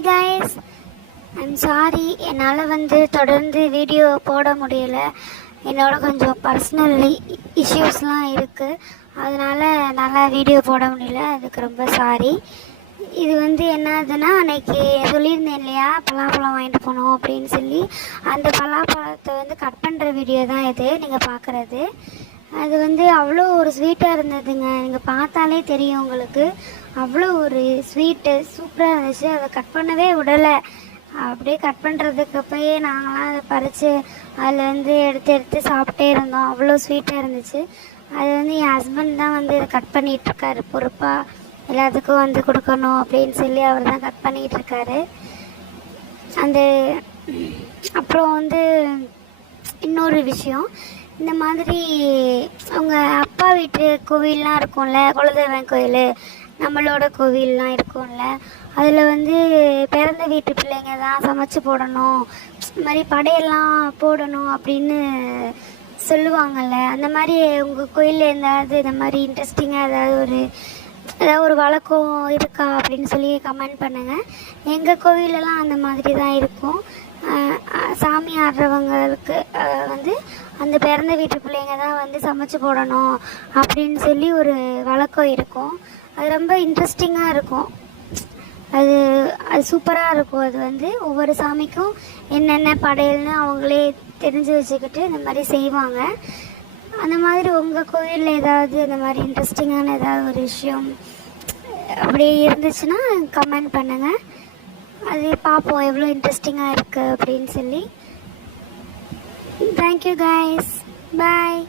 Hi guys, I'm sorry என்னால் தொடர்ந்து video போட முடியலை. என்னோட கொஞ்சம் பர்சனல் இஷ்யூஸ்லாம் இருக்குது, அதனால் நல்லா வீடியோ போட முடியல. அதுக்கு ரொம்ப சாரி. இது என்னதுன்னா, அன்னைக்கு சொல்லியிருந்தேன் இல்லையா, பலாப்பழம் வாங்கிட்டு போனோம் அப்படின்னு சொல்லி. அந்த பலாப்பழத்தை கட் பண்ணுற வீடியோ தான் இது நீங்கள் பார்க்குறது. அது அவ்வளோ ஒரு ஸ்வீட்டாக இருந்ததுங்க. நீங்கள் பார்த்தாலே தெரியும் உங்களுக்கு. அவ்வளோ ஒரு ஸ்வீட்டு சூப்பராக இருந்துச்சு. அதை கட் பண்ணவே விடலை. அப்படியே கட் பண்ணுறதுக்கு அப்போயே நாங்களாம் அதை பறித்து அதில் எடுத்து சாப்பிட்டே இருந்தோம். அவ்வளோ ஸ்வீட்டாக இருந்துச்சு. அது என் ஹஸ்பண்ட் தான் இதை கட் பண்ணிகிட்ருக்காரு. பொறுப்பாக எல்லாத்துக்கும் கொடுக்கணும் அப்படின்னு சொல்லி அவர் தான் கட் பண்ணிகிட்ருக்காரு. அப்புறம் இன்னொரு விஷயம், இந்த மாதிரி அவங்க அப்பா வீட்டு கோவில்லாம் இருக்கும்ல, குலதெய்வம் கோவில், நம்மளோட கோவில்லாம் இருக்கும்ல, அதில் பிறந்த வீட்டு பிள்ளைங்க தான் சமைச்சு போடணும், இந்த மாதிரி படையெல்லாம் போடணும் அப்படின்னு சொல்லுவாங்கள்ல. அந்த மாதிரி உங்கள் கோயிலில் இந்த மாதிரி இன்ட்ரெஸ்டிங்காக ஏதாவது ஒரு வழக்கம் இருக்கா அப்படின்னு சொல்லி கமெண்ட் பண்ணுங்கள். எங்கள் கோவிலெல்லாம் அந்த மாதிரி தான் இருக்கும். சாமி ஆடுறவங்களுக்கு அந்த பிறந்த வீட்டு பிள்ளைங்க தான் சமைச்சு போடணும் அப்படின்னு சொல்லி ஒரு வழக்கம் இருக்கும். அது ரொம்ப இன்ட்ரெஸ்டிங்காக இருக்கும். அது சூப்பராக இருக்கும். அது ஒவ்வொரு சாமிக்கும் என்னென்ன படையல்னு அவங்களே தெரிஞ்சு வச்சுக்கிட்டு இந்த மாதிரி செய்வாங்க. அந்த மாதிரி உங்கள் கோவிலில் ஏதாவது இந்த மாதிரி இன்ட்ரெஸ்டிங்கான ஏதாவது ஒரு விஷயம் அப்படி இருந்துச்சுன்னா கமெண்ட் பண்ணுங்கள். அது பார்ப்போம் எவ்வளோ இன்ட்ரெஸ்டிங்காக இருக்குது அப்படின்னு சொல்லி. தேங்க்யூ கைஸ், பாய்.